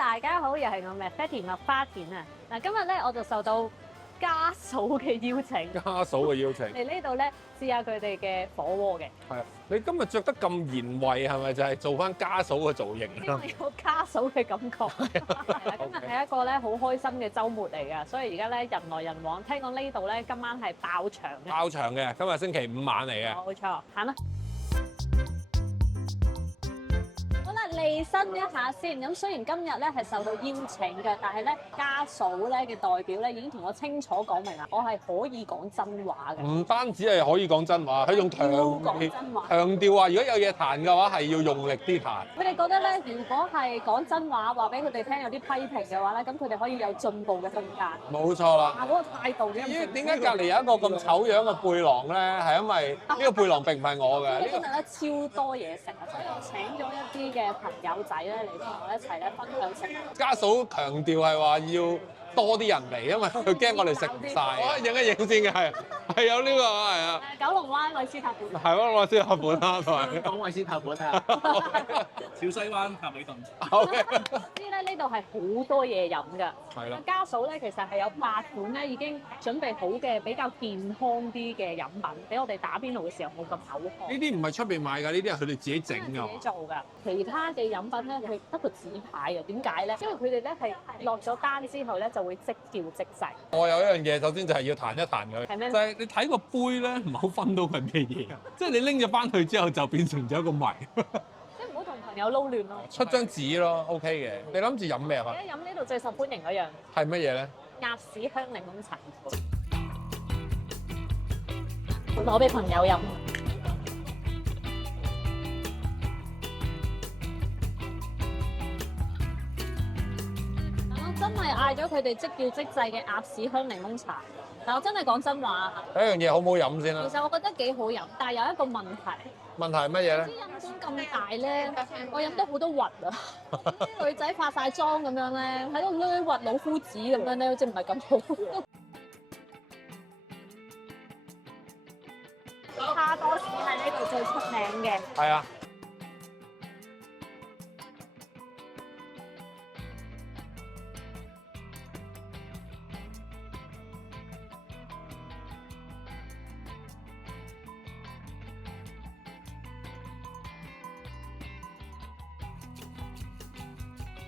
大家好，又係我麥 Fatty 麥花田啊！嗱，今日咧我就受到家嫂嘅邀請，家嫂嘅邀請嚟呢度咧試下佢哋嘅火鍋嘅。係啊！你今日着得咁賢惠，係咪就係做翻家嫂嘅造型因為有家嫂嘅感覺。係啦，今日係一個咧好開心嘅週末嚟㗎，所以而家咧人來人往。聽講呢度咧今晚係爆場嘅。爆場嘅，今日星期五晚嚟嘅。冇錯，行啦。好啦，利申一下先。咁雖然今日咧係受到邀請嘅，但係咧家嫂咧嘅代表咧已經同我清楚講明啦，我係可以講真話嘅。唔單止係可以講真話，佢仲強調話，如果有嘢彈嘅話係要用力啲彈。佢哋覺得咧，如果係講真話，話俾佢哋聽有啲批評嘅話咧，咁佢哋可以有進步嘅空間。冇錯啦。嗰個態度嘅。咦？點解隔離有一個咁醜樣嘅背囊咧？係因為呢個背囊並唔係我嘅。今日咧超多嘢食啊，所以我請咗一啲嘅朋友仔咧嚟同我一齊咧分享食物。家嫂強調係話要多啲人嚟，因為佢驚我哋食唔晒。我影一影先嘅，係有呢個係啊。九龍灣韋斯塔本。係咯，韋斯塔本啦，同埋香港韋斯塔本啊，小西灣塔美頓。好嘅。知咧呢度係好多嘢飲㗎。係啦。家嫂咧其實係有8款咧已經準備好嘅比較健康啲嘅飲品，俾我哋打邊爐嘅時候冇咁口渴。呢啲唔係出邊買㗎，呢啲係佢哋自己整㗎。自己做㗎。其他嘅飲品咧，佢得個紙牌嘅，點解咧？因為佢哋咧係落咗單之後咧就會即叫即製。我有一樣嘢，首先就係要彈一彈佢。係咩？就係你睇個杯咧，唔好分到係咩嘢，即係你拎咗翻去之後就變成咗一個謎。即係唔好同朋友撈亂咯。出張紙咯 ，OK 嘅。你諗住飲咩啊？而家飲呢度最受歡迎嗰樣係乜嘢咧？鴨屎香檸檬茶，攞俾朋友飲。我真係嗌咗佢哋即叫即製嘅鴨屎香檸檬茶，但我真係講真話。第一樣嘢好唔好飲先啦？其實我覺得幾好飲，但係有一個問題。問題係乜嘢咧？啲飲管咁大咧，我飲得好多核啊！啲女仔化晒妝咁樣咧，喺度攣核老夫子咁樣咧，好似唔係咁好。蝦多士係呢度最出名嘅。係啊。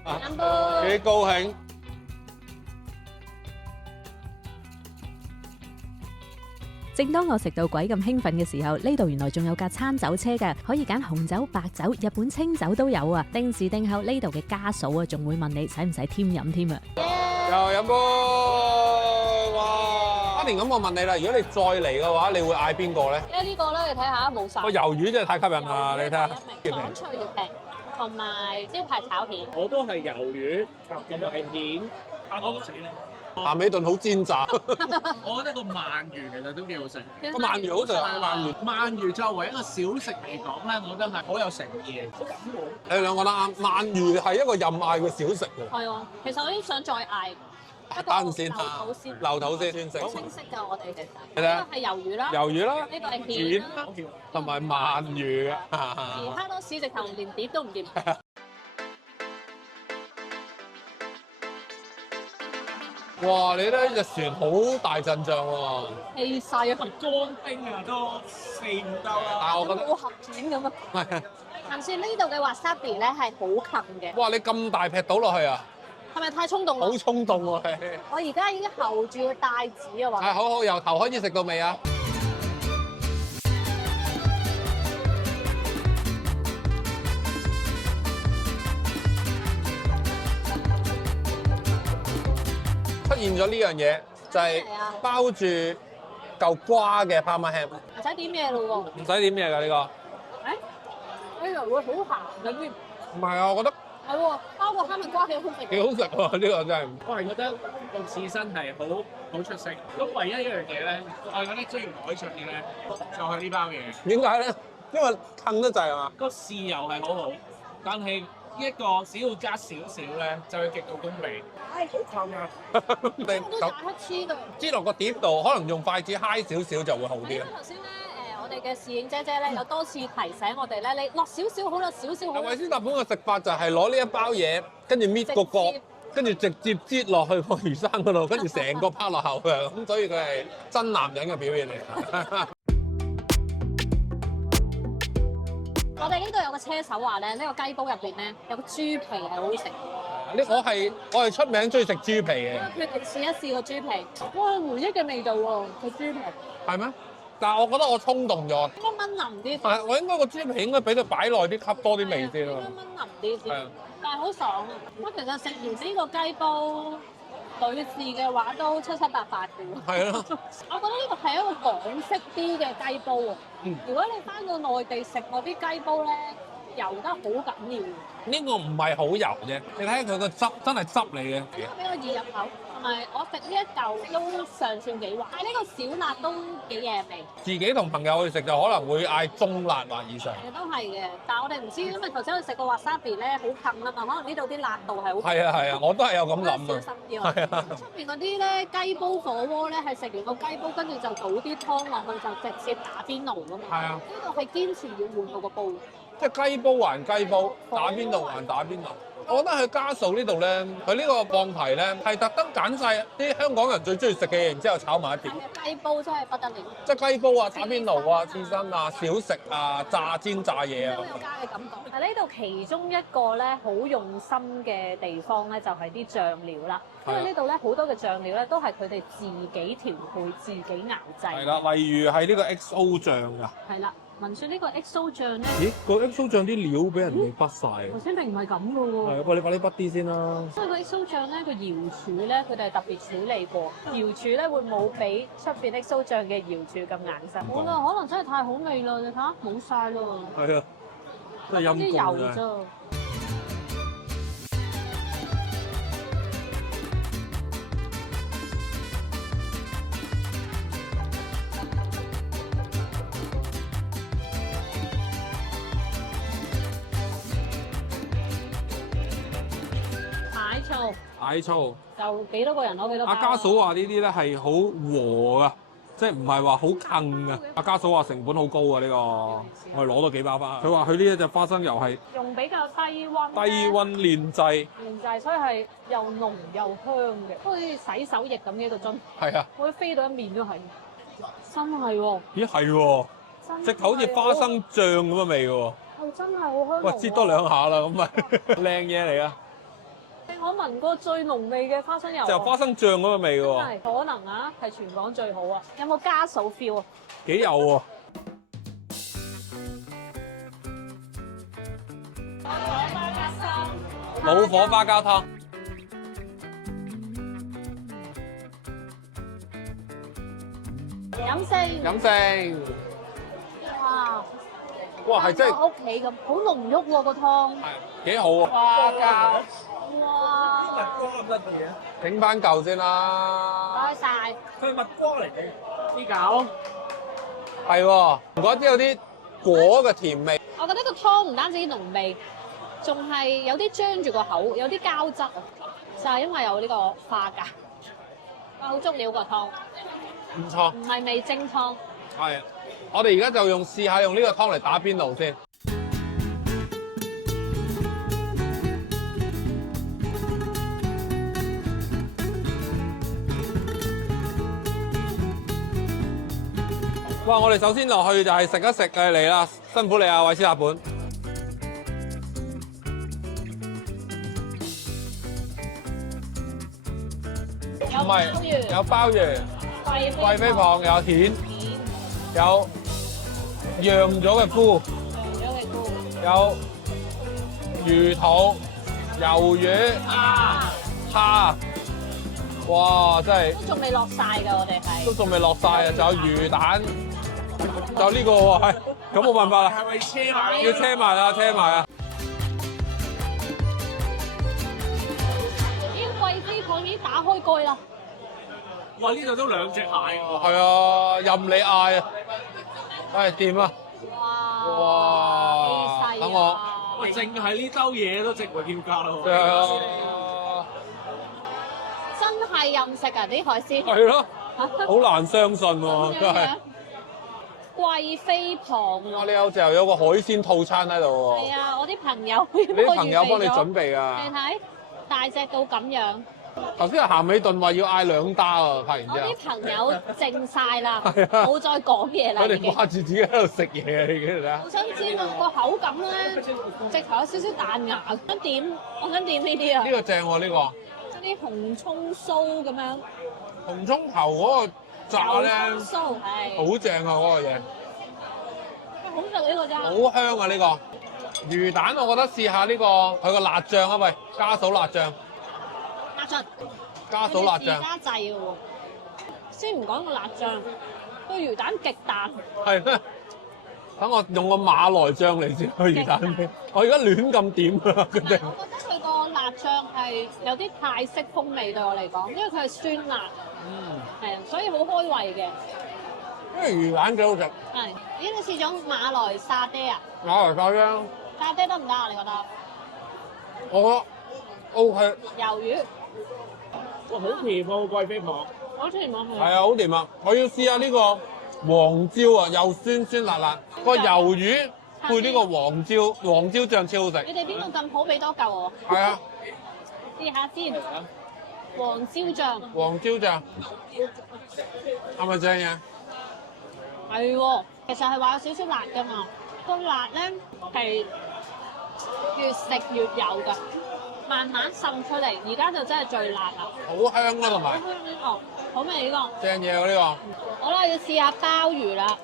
飲杯。幾高興！正當我食到鬼咁興奮嘅時候，呢度原來仲有架餐酒車嘅，可以揀紅酒、白酒、日本清酒都有啊！定時定候呢度嘅家嫂啊，仲會問你使唔使添飲添啊！又飲杯！哇！阿蓮，咁我問你啦，如果你再嚟嘅話，你會嗌邊個咧？因為呢個咧，你睇下冇晒。個魷魚真係太吸引啦！你睇下。爽脆月餅同埋招牌炒蜆。我都係魷魚，同埋蜆。我食咧。鹹美頓好煎炸。我覺得個鰻魚其實都幾好食。個鰻魚好食啊！鰻魚作為一個小食嚟講咧，我覺得係好有誠意嘅。你兩個都啱，鰻魚係一個任嗌嘅小食喎。係喎，其實我已經想再嗌。等陣先嚇，漏肚先先食。清晰㗎，我哋其實。你睇下呢個係魷魚啦。魷魚啦。呢個係蜆啦。同埋鰻魚啊。而蝦多士直頭連碟都唔掂。哇！你咧隻船好大陣仗喎。氣勢啊！乾冰啊，都4-5兜啦。但係我覺得好合片咁啊！係。行算呢度嘅 wasabi 咧係好近嘅。哇！你咁大劈倒落去啊？係咪太衝動啦？好衝動喎！係。我而家已經候住個帶子啊！話。係好好，由頭開始食到尾啊！出現咗呢樣嘢，就係包住嚿瓜嘅 Parma ham。唔使點嘢咯喎！唔使點嘢㗎呢個。呢個會好鹹嘅添。唔係啊，我覺得係喎，包個哈密瓜幾好食。幾好食喎！呢個真係。我係覺得個刺身係好出色。咁唯一一樣嘢咧，我係覺得需要改進嘅咧，就係呢包嘢。點解咧？因為褪得滯啊嘛。個豉油係好好，但係一個只要加少少咧，就會極度風味。唉，好近啊！你都打乞嗤㗎。擠落個碟度，可能用筷子揩少少就會好啲啦。頭先咧，我哋嘅侍應姐姐咧有多次提醒我哋咧，你落少少好啦，少少好啦。韋斯特本嘅食法就係攞呢一包嘢，跟住搣個角，跟住直接擠落去個魚生嗰度，跟住成個拋落口嘅，咁所以佢係真男人嘅表現嚟。我哋呢度有個車手話咧，呢個雞煲入邊咧有個豬皮係好好食。我係出名中意食豬皮嘅。決定試一試個豬皮，哇！回憶嘅味道喎，個豬皮。係咩？但係我覺得我衝動咗。應該燜腍啲。係，我應該個豬皮應該俾佢擺耐啲，吸多啲味先咯。應該燜腍啲先。係啊。但係好爽啊！我其實食完呢個雞煲，女士嘅話都七七八八嘅喎。係咯。我覺得呢個係一個港式啲嘅雞煲喎。如果你翻到內地食嗰啲雞煲咧，油得好緊要。呢個唔係好油啫，你睇下佢個汁真係汁嚟嘅。比較易入口，同埋我食呢一嚿都尚算幾滑，但係呢個小辣都幾惹味。自己同朋友去食就可能會嗌中辣或以上。其實都係嘅，但係我哋唔知，因為頭先我哋食個 wasabi 咧好近啊嘛，可能呢度啲辣度係好。係啊係啊，我都係有咁諗小啊。心啲啊！係啊。出面嗰啲咧雞煲火鍋咧係食完個雞煲，跟住就倒啲湯落去就直接打邊爐㗎嘛。係啊。呢度係堅持要換到個煲。即係雞煲還雞煲，打邊爐還打邊爐。我覺得去家嫂呢度咧，佢呢個放題咧係特登揀晒啲香港人最中意食嘅嘢，然之後炒埋一碟。雞煲真係不得了。即係雞煲啊、打邊爐啊、刺身啊、小食啊、炸煎炸嘢啊。都有家嘅感覺。喺呢度其中一個咧好用心嘅地方咧，就係啲醬料啦。因為呢度咧好多嘅醬料咧都係佢哋自己調配、自己熬製。係啦，例如係呢個 XO 醬㗎。係啦。聞說呢個 XO 醬咧，咦？個 XO 醬啲料俾人哋筆晒。頭先並唔係咁嘅喎。係，喂，你快啲筆啲先啦。因為個 XO 醬咧，個瑤柱咧，佢哋係特別處理過，瑤柱咧會冇比出邊 XO 醬嘅瑤柱咁硬身。冇啦，可能真係太好味啦！你睇下，冇晒咯。係啊，真係陰啲公啊！油啫。奶醋就幾多個人攞幾多包？阿家嫂話呢啲咧係好和啊，即係唔係話好硬啊。阿家嫂話成本好高啊，呢個我哋攞多幾包翻。佢話佢呢一隻花生油係用比較低溫煉製，所以係又濃又香嘅，好似洗手液咁嘅一個樽。係啊，可以飛到一面都係，真係喎。咦係喎，直頭好似花生醬咁嘅味嘅喎。係真係好香。喂，擠多兩下啦，咁咪靚嘢嚟啊！我聞過最濃味嘅花生油，就花生醬嗰個味嘅喎。係可能啊，係全港最好啊！有冇家嫂 feel 啊？幾有喎！老火花膠湯，飲勝。飲勝。哇！哇，係真係屋企咁，好濃郁喎個湯。係幾好喎！花膠。哇！蜜瓜咁得意啊！整翻嚿先啦。唔該晒。佢係蜜瓜嚟嘅，呢嚿係喎，唔覺得有啲果嘅甜味。我覺得個湯唔單止濃味，仲係有啲張住個口，有啲膠質啊，就係因為有呢個花膠。好足料個湯，唔錯。唔係味精湯。係，我哋而家就試下用呢個湯嚟打邊爐先。哇！我哋首先落去就係食一食嘅嚟啦，辛苦你啊，韋斯特本。唔係，有鮑魚、貴妃蚌，有蜆，有釀咗嘅菇，有魚肚、魷魚、蝦。哇！真係都仲未落晒㗎，我哋係。都仲未落晒啊！仲有魚蛋，仲有呢個喎，係咁冇辦法啦，係咪車埋？要車埋啊，車埋啊！咦，貴妃蚌已經打開蓋啦！哇！呢度都兩隻蟹喎。係啊，任你嗌啊！係掂啊！哇！幾細啊！等我喂，淨係呢兜嘢都值回票價咯。係啊！真係任食啊啲海鮮。係咯，好難相信喎，真係。貴妃蚌哇！喎。你有時候有個海鮮套餐喺度喎。係啊，我啲朋友你啲朋友幫你準備你啊！睇大隻到咁樣，頭先阿鹹美頓話要嗌2打啊，拍完之後我啲。朋友靜晒啦，係啊冇再講嘢啦佢哋已經。掛住自己喺度食嘢啊！已經睇下。我想知道個口感咧，直頭有少少彈牙。我想點呢啲啊呢，個正喎，呢個啲紅葱酥咁樣，紅葱頭嗰個炸咧，油葱酥係，好正啊！嗰個嘢，好食呢個真係。好香啊！呢個魚蛋，我覺得試下呢個佢個辣醬啊，喂，加嫂辣醬，辣醬，加嫂辣醬，加製嘅喎。先唔講個辣醬，個魚蛋極彈，係咩？等我用個馬來醬嚟先個魚蛋先。我而家亂咁點啊！佢哋我覺得佢個辣醬係有啲泰式風味對我嚟講，因為佢係酸辣，係啊，所以好開胃嘅。因為魚蛋幾好食，係，咦？你試咗馬來沙爹啊？馬來菜啫，沙爹得唔得啊？你覺得？我覺得 OK，魷魚哇，好甜喎貴妃蚌。好甜喎，係啊，好甜啊！我要試下呢個黃椒啊，又酸酸辣辣，個魷魚配呢個黃椒醬超好食。你哋邊度咁好？俾多嚿我係啊，試下先。黃椒醬黃椒醬係咪正嘢？係喎，其實係話有少少辣㗎嘛。個辣咧係越食越有㗎，慢慢滲出嚟。而家就真係最辣啦。好香啦，同埋好香呢個，好味呢個。正嘢喎呢好啦，要試下鮑魚啦。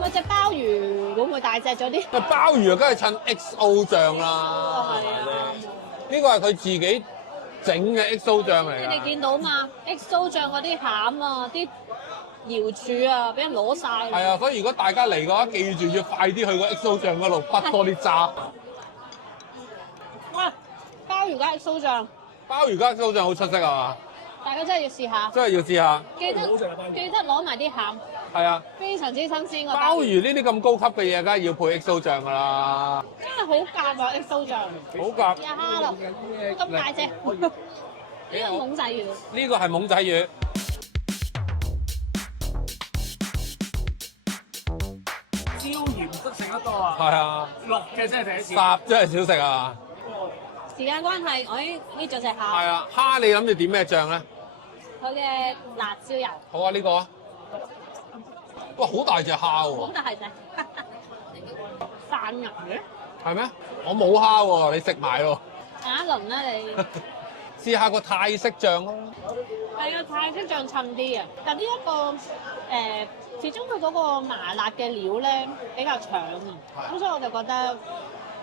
喂，隻鮑魚會唔會大隻咗啲？個。鮑魚啊，梗係襯 XO 醬啦。係啊。呢個係佢自己整嘅 XO 醬嚟你哋㗎。見到嘛？XO 醬嗰啲餡啊，啲瑤柱啊，俾人攞晒。係啊，所以如果大家嚟嘅話，記住要快啲去個 XO 醬嗰度滗多啲渣。哇！鮑魚加 XO 醬，鮑魚加 XO 醬好出色啊嘛，大家真係要試下。真係要試下。記得攞埋啲餡，係啊，非常之新鮮個鮑魚呢啲咁高級嘅嘢，梗係要配 XO 醬㗎啦。真係好夾啊！XO 醬，好夾。呀哈咯，咁大隻，呢個懵仔魚。呢個係懵仔魚。椒鹽都食得多啊，係啊，綠嘅真係第一次。烚真係少食啊。時間關係，我已經搣咗隻係蝦，啊，蝦你諗住點咩醬咧？佢嘅辣椒油，好啊，呢個啊。哇，好大隻蝦好喎。大隻，散銀嘅。係咩？我冇蝦喎，你食埋喎。下一輪啦你。試下個泰式醬咯。係啊，泰式醬襯啲啊，但呢一個始終佢嗰個麻辣嘅料咧比較長啊，咁所以我就覺得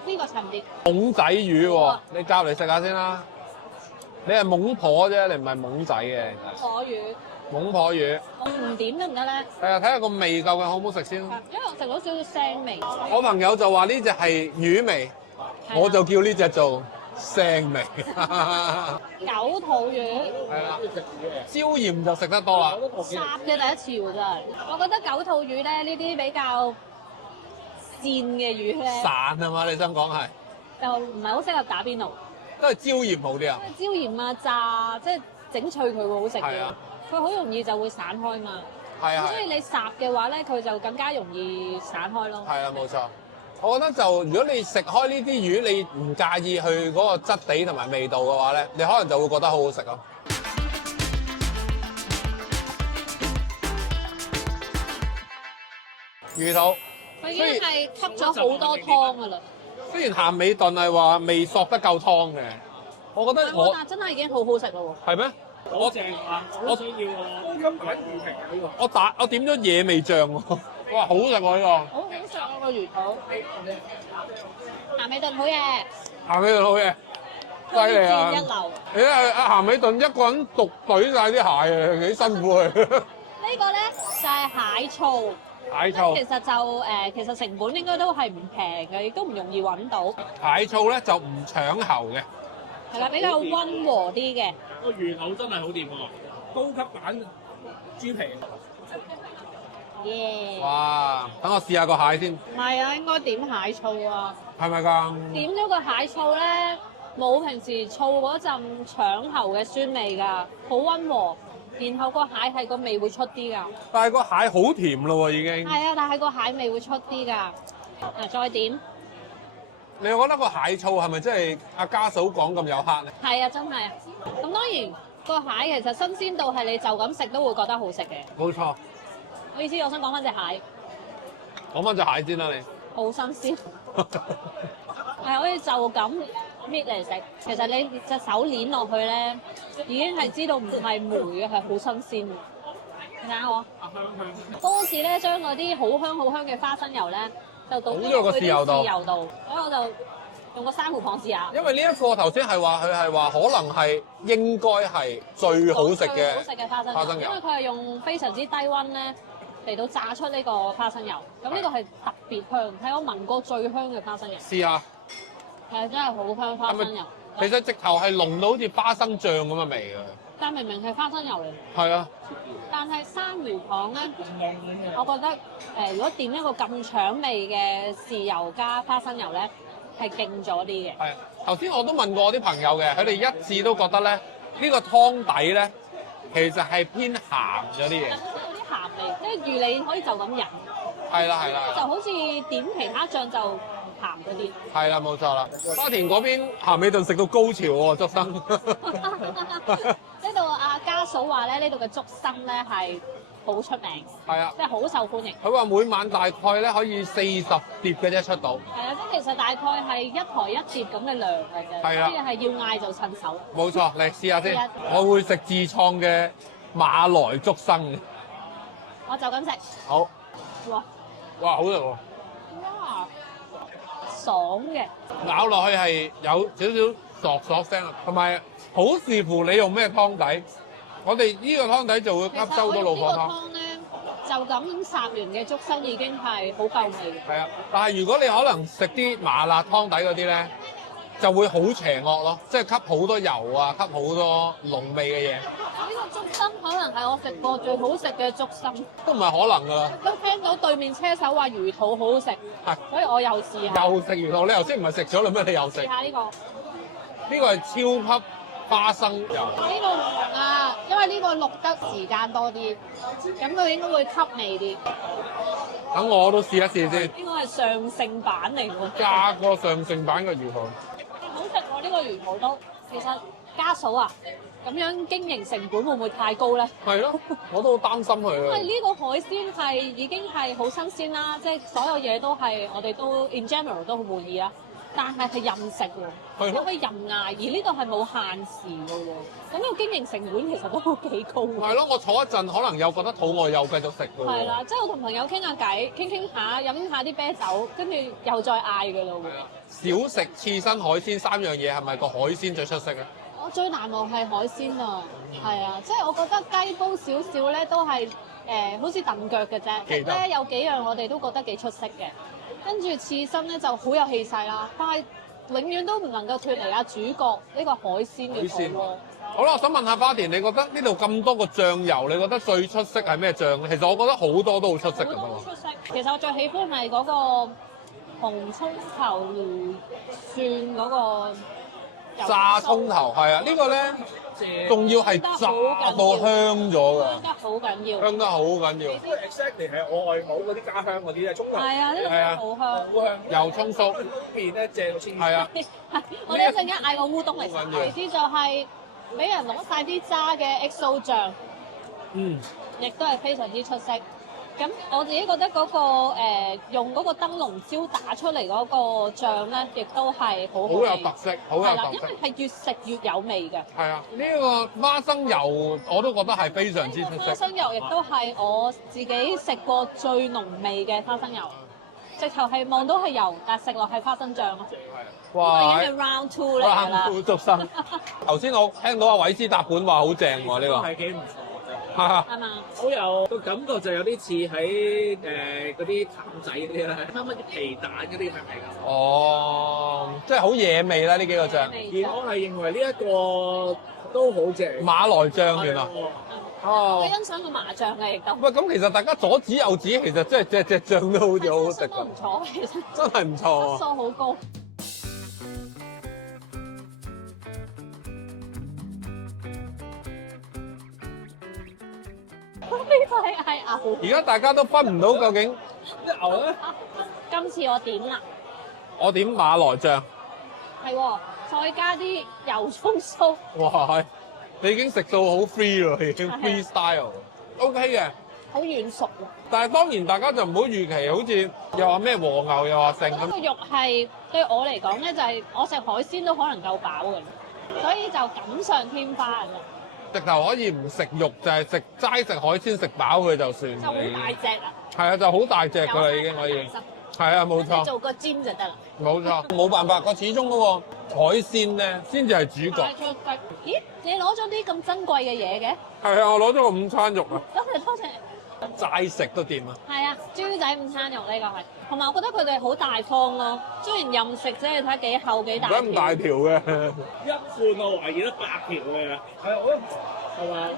呢個襯啲。懵仔魚喎，你夾嚟食下先啦。你係懵婆啫，你唔係懵仔嘅。火魚，懵婆魚。我唔點得唔得咧？係啊，睇下個味究竟好唔好食先。因為我食到少少腥味。我朋友就話呢只係魚味，我就叫呢只做腥味。九肚魚，係啦，椒鹽就食得多啦。烚嘅第一次喎真係。我覺得九肚魚咧呢啲比較鮮嘅魚咧，散啊嘛，你想講係就唔係好適合打邊爐。都係椒鹽好啲啊。椒鹽啊炸，即係整脆佢會好食嘅係啊。佢好容易就會散開嘛。係啊咁所以你烚嘅話咧，佢就更加容易散開咯。係啊，冇錯。我覺得就如果你食開呢啲魚，你唔介意佢嗰個質地同埋味道嘅話咧，你可能就會覺得好好食咯。魚肚佢已經係吸咗好多湯噶啦。雖然鹹美頓係話未索得夠湯嘅，我覺得我但真係已經好好食咯係咩？好正啊！我想要高級版魚皮啊呢個。我點咗野味醬喎，哇好食喎呢個！喎，好好食啊個魚肚。鹹美頓好嘢，鹹美頓好嘢，犀利啊！推薦一流。你睇阿鹹美頓一個人獨隊晒啲蟹啊，幾辛苦啊！呢個咧就係蟹醋。蟹醋其實就其實成本應該都係唔平嘅，亦都唔容易揾到。蟹醋咧就唔搶喉嘅，係啦，比較溫和啲嘅。個魚肚真係好掂喎，高級版豬皮。耶！哇！等我試下個蟹先，唔係啊，應該點蟹醋啊。係咪㗎？點咗個蟹醋咧，冇平時醋嗰陣腸喉嘅酸味㗎，好溫和。然後個蟹係個味會出啲㗎。但係個蟹好甜咯喎，已經。係啊，但係個蟹味會出啲㗎。再點？你又覺得個蟹醋係咪真係阿家嫂講咁有黑咧？係啊，真係。咁當然個蟹其實新鮮度係你就咁食都會覺得好食嘅。冇錯。我意思，我想講翻隻蟹，講翻隻蟹先啦，你。好新鮮。係可以就咁搣嚟食。其實你隻手捏落去咧，已經係知道唔係梅嘅，係好新鮮嘅。你睇下我。多士咧，將嗰啲好香好香嘅花生油咧，就倒咗落去啲豉油度，所以我就用個珊瑚蚌試下。因為呢一個頭先係話佢係話可能係應該係最好食嘅花生油，因為佢係用非常之低溫咧嚟到炸出呢個花生油。咁呢個係特別香，係我聞過最香嘅花生油。試下。係真係好香花生油。其實直頭係濃到好似花生醬咁嘅味㗎。但明明係花生油嚟。係啊。但係珊瑚蚌咧，我覺得如果點一個咁搶味嘅豉油加花生油咧，係勁咗啲嘅。係。頭先我都問過我啲朋友嘅，佢哋一致都覺得咧，呢個湯底咧其實係偏鹹咗啲嘢。有啲鹹味，即係魚你可以就咁飲。係啦係啦。就好似點其他醬就鹹嗰啲。係啦，冇錯啦。花田嗰邊鹹味頓食到高潮喎，竹笙。呢度阿家嫂話咧，呢度嘅竹笙咧係好出名，係啊，即係好受歡迎。佢話每晚大概咧可以40碟嘅啫出到。係啊，即係其實大概係一台一碟咁嘅量嘅啫，係啊，所以係要嗌就趁手。冇錯，嚟試下先。我會食自創嘅馬來竹笙嘅。我就咁食。好。哇！哇，好食喎！哇，爽嘅。咬落去係有少少索聲啊，同埋好視乎你用咩湯底。我哋呢個湯底就會吸收到老火湯。呢個湯咧，就咁烚完嘅竹笙已經係好夠味嘅。係啊，但係如果你可能食啲麻辣湯底嗰啲咧，就會好邪惡咯，即係吸好多油啊，吸好多濃味嘅嘢。呢個竹笙可能係我食過最好食嘅竹笙。都唔係可能㗎啦。都聽到對面車手話魚肚好好食，所以我又試下。又食魚肚，你頭先唔係食咗啦咩？你又食？試下呢個。呢個係超級花生油。呢個唔同啊，因為呢個錄得時間多啲，咁佢應該會吸味啲。等我都試一試先。呢個係上乘版嚟喎。加個上乘版嘅魚肚。好食喎！呢個魚肚都，其實家嫂啊，咁樣經營成本會唔會太高咧？係咯，我都好擔心佢啊。因為呢個海鮮係已經係好新鮮啦，即係所有嘢都係我哋都 in general 都好滿意啦。但係係任食喎，可以任嗌，而呢個係冇限時嘅喎。咁呢個經營成本其實都幾高。係咯，我坐一陣可能又覺得肚餓，又繼續食嘅喎。係啦，即係我同朋友傾下偈，傾下，飲下啲啤酒，跟住又再嗌嘅咯喎。小食、刺身、海鮮三樣嘢係咪個海鮮最出色咧？我最難忘係海鮮啊，係啊，即係我覺得雞煲少少咧都係好似燉腳嘅啫，咧有幾樣我哋都覺得幾出色嘅。跟住刺身咧就好有氣勢啦，但係永遠都唔能夠脫離主角呢個海鮮嘅火鍋。好啦，我想問下花田，你覺得呢度咁多個醬油，你覺得最出色係咩醬咧？其實我覺得好多都好出色㗎嘛。好多都出色。其實我最喜歡係嗰個紅葱頭蒜嗰個炸葱頭，係啊，呢個咧仲要係炸到香咗㗎，香得好緊要，香得好緊要。呢個 exactly 係我外母嗰啲家鄉嗰啲咧，葱頭。係啊，呢個好香，好香。油葱酥麵咧正到清。係啊，我哋一陣間嗌個烏冬嚟食。其次就係俾人攞晒啲渣嘅 XO 醬，亦都係非常之出色。咁我自己覺得嗰個用嗰個燈籠椒打出嚟嗰個醬咧，亦都係好好有特色，好有特色。因為係越食越有味嘅。係啊，呢個花生油我都覺得係非常之出色。花生油亦都係我自己食過最濃味嘅花生油，直頭係望到係油，但係食落係花生醬咯。哇！已經係 round two 嚟㗎啦。round two 竹笙。頭先我聽到阿韋斯達本話好正喎，呢個係幾唔錯。係嘛？好有個感覺就有啲似喺嗰啲淡仔嗰啲咧，乜乜皮蛋嗰啲係咪㗎？哦，即係好野味啦！呢幾個醬。而我係認為呢一個都好正。馬來醬原來。哦。我欣賞個麻醬嘅亦都。喂，咁其實大家左指右指，其實即係隻醬都好似好好食㗎。都唔錯，其實。真係唔錯喎。質素好高。係牛。而家大家都分唔到究竟啲牛咧，今次我點啦，我點馬來醬。係喎，再加啲油葱酥，哇！你已經食到好 free 咯，已經係啊 freestyle。OK 嘅，好軟熟喎。但係當然大家就唔好預期好似又話咩和牛又話剩咁。個肉係對我嚟講咧，就係我食海鮮都可能夠飽嘅，所以就錦上添花嘅，直頭可以唔食肉，就係齋食海鮮食飽佢就算。就好大隻啦。係啊，就好大隻㗎啦，已經可以。係啊，冇跟住錯，做個尖就得啦。冇錯，冇辦法，始終嗰個海鮮咧先至係主角。咦？你攞咗啲咁珍貴嘅嘢嘅？係啊，我攞咗個午餐肉啊，多謝多謝。齋食都掂啊！係啊，豬仔午餐肉呢個係，同埋我覺得佢哋好大方咯。雖然任食啫，你睇幾厚幾大條。唔使咁大條嘅。一半我懷疑得8條嘅，係嘛？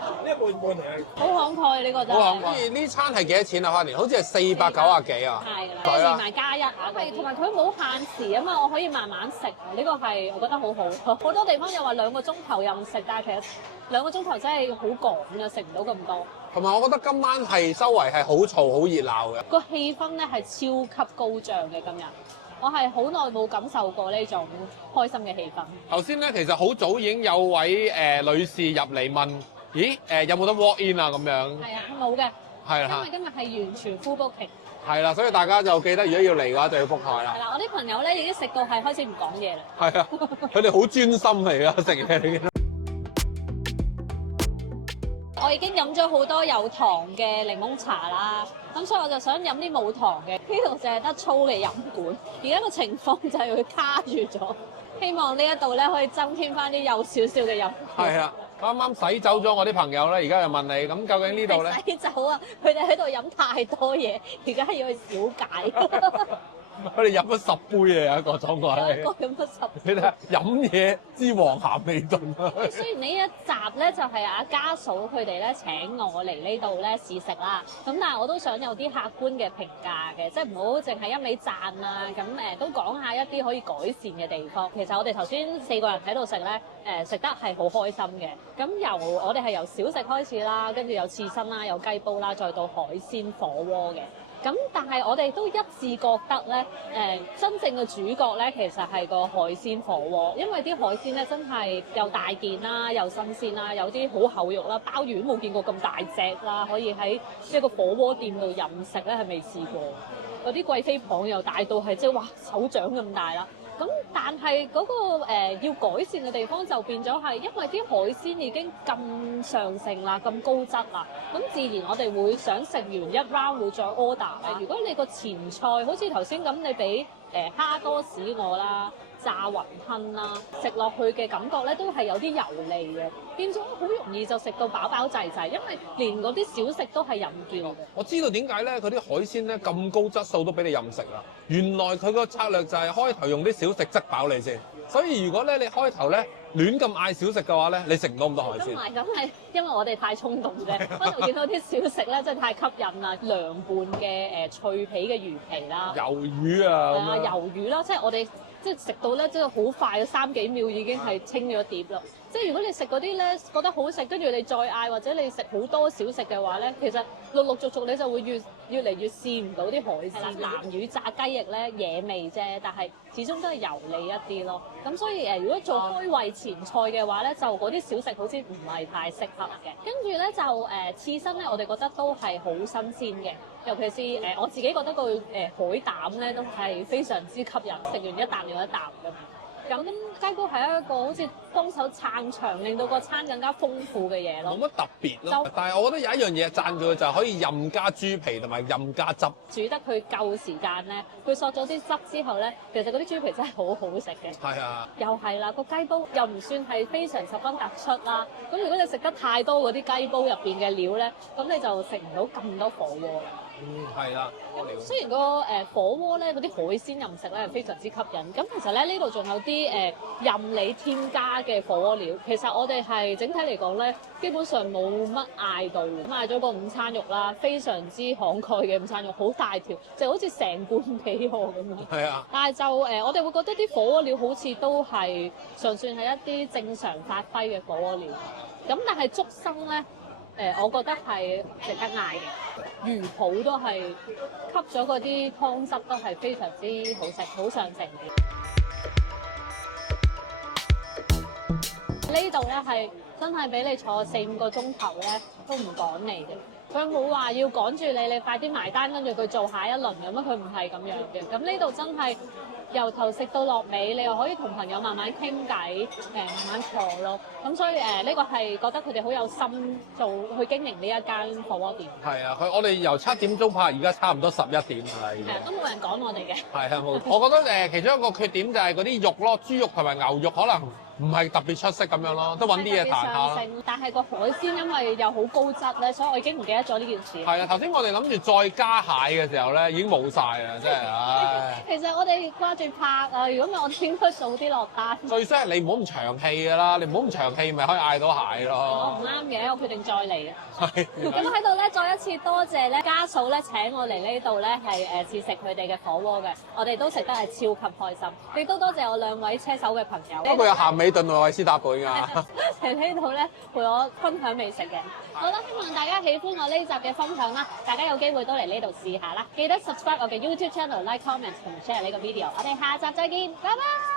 呢一半嚟嘅。好慷慨呢個真係。好啊！呢餐係幾多錢啊？花年好似係490幾啊。係啦，係啊連埋加一啊，同埋佢冇限時啊嘛，我可以慢慢食啊。呢個係我覺得好好。好多地方又話2個鐘頭任食，但係其實2個鐘頭真係好趕啊，食唔到咁多。同埋我覺得今晚係周圍係好嘈好熱鬧嘅。個氣氛咧係超級高漲嘅今日，我係好耐冇感受過呢種開心嘅氣氛。頭先咧其實好早已經有位女士入嚟問，咦有冇得 walk in 啊咁樣？係啊，冇嘅，係啦，因為今日係完全 full booking。係啦，所以大家就記得如果要嚟嘅話就要 book 台啦。係啦，我啲朋友咧已經食到係開始唔講嘢啦。係啊，佢哋好專心嚟噶食嘢，你見到。我已經飲咗好多有糖嘅檸檬茶啦，咁所以我就想飲啲冇糖嘅。呢度淨係得粗嘅飲管，而家個情況就係佢卡住咗。希望呢一度咧可以增添翻啲有少少嘅飲管。係啊，啱啱洗走咗我啲朋友咧，而家就問你，咁究竟呢度咧？洗走啊！佢哋喺度飲太多嘢，而家要去小解。佢哋飲咗10杯嘢，有一個裝過有一嚟。個飲咗10你睇下飲嘢之王鹹味頓啊！雖然呢一集咧就係阿家嫂佢哋咧請我嚟呢度咧試食啦，咁但係我都想有啲客觀嘅評價嘅，即係唔好淨係一味讚啊，咁都講下一啲可以改善嘅地方。其實我哋頭先4個人喺度食咧，食得係好開心嘅。咁我哋係由小食開始啦，跟住有刺身啦，有雞煲啦，再到海鮮火鍋嘅。咁但係我哋都一致覺得咧，真正嘅主角咧其實係個海鮮火鍋，因為啲海鮮咧真係又大件啦，又新鮮啦，有啲好厚肉啦，鮑魚都冇見過咁大隻啦，可以喺一個火鍋店度任食咧係未試過。有啲貴妃蚌又大到係即係哇手掌咁大啦。咁但係嗰個要改善嘅地方就變咗係，因為啲海鮮已經咁上乘啦，咁高質啦，咁自然我哋會想食完一 round 會再 order 啦。如果你個前菜好似頭先咁，你俾蝦多士我啦、炸雲吞啦，食落去嘅感覺咧都係有啲油膩嘅，變咗好容易就食到飽飽滯滯，因為連嗰啲小食都係任叫嘅。我知道點解咧，佢啲海鮮咧咁高質素都俾你任食啦。原來佢個策略就係開頭用啲小食質飽你先。所以如果咧你開頭咧亂咁嗌小食嘅話咧，你食唔到咁多海鮮。咁係因為我哋太衝動啫。嗰度見到啲小食咧，真係太吸引啦！涼拌嘅脆皮嘅魚皮啦，魷魚啊，咁樣魷魚啦，即係我哋即係食到咧，真係好快，3幾秒已經係清咗碟啦。即係如果你食嗰啲咧覺得好食，跟住你再嗌，或者你食好多小食嘅話咧，其實陸陸續續你就會越嚟越試唔到啲海鮮。南乳炸雞翼咧野味啫，但係始終都係油膩一啲咯。咁所以如果做開胃前菜嘅話咧，就嗰啲小食好似唔係太適合嘅。跟住咧就刺身咧，我哋覺得都係好新鮮嘅。尤其是我自己覺得個海膽咧都係非常之吸引，食完一啖又一啖咁。咁雞煲係一個好似幫手撐場，令到個餐更加豐富嘅嘢咯。冇乜特別咯。但係我覺得有一樣嘢讚佢就係可以任加豬皮同埋任加汁。煮得佢夠時間咧，佢索咗啲汁之後咧，其實嗰啲豬皮真係好好食嘅。係啊，又係啦，個雞煲又唔算係非常十分突出啦。咁如果你食得太多嗰啲雞煲入邊嘅料咧，咁你就食唔到咁多火鍋啦。係啦。雖然個火鍋咧嗰啲海鮮任食咧係非常之吸引，咁其實咧呢度仲有啲任你添加嘅火鍋料。其實我哋係整體嚟講咧，基本上冇乜嗌到，嗌咗個午餐肉啦，非常之慷慨嘅午餐肉，好大條，就好似成罐俾我咁樣。係啊。但係就我哋會覺得啲火鍋料好似都係尚算係一啲正常發揮嘅火鍋料。咁但係竹笙咧，我覺得係值得嗌嘅。魚脯都係吸咗嗰啲湯汁，都係非常之好食，好上乘。呢度咧係真係俾你坐4-5個鐘頭咧，都唔趕你嘅。佢冇話要趕住你，你快啲埋單，跟住佢做下一輪咁樣，佢唔係咁樣嘅。咁呢度真係由頭食到落尾，你又可以同朋友慢慢傾偈，慢慢坐咯。咁所以呢個係覺得佢哋好有心去經營呢一間火鍋店。係啊，我哋由7點鐘拍，而家差唔多11點啦已經。都冇人趕我哋嘅。係啊，冇。我覺得其中一個缺點就係嗰啲肉咯，豬肉同埋牛肉可能唔係特別出色咁樣咯，都揾啲嘢彈下咯。但係個海鮮因為又好高質咧，所以我已經唔記得咗呢件事。係啊，頭先我哋諗住再加蟹嘅時候咧，已經冇晒啦，真係唉。其實我哋掛住拍啊，如果唔係我哋應該早啲落單。最衰係你唔好咁長氣㗎啦，你唔好咁長氣，咪可以嗌到蟹我咯。唔啱嘅，我決定再嚟啊！係。咁喺度咧，再一次多謝咧家嫂咧請我嚟呢度咧係試食佢哋嘅火鍋嘅，我哋都食得係超級開心。亦都多謝我2位車手嘅朋友。不過有鹹美頓同韋斯達本㗎。喺呢度咧陪我分享美食嘅。好啦，希望大家喜歡我呢集嘅分享啦，大家有機會都嚟呢度試下啦。記得 subscribe 我嘅 YouTube channel、like、comment 同 share 呢個 video。我哋下集再見，拜拜。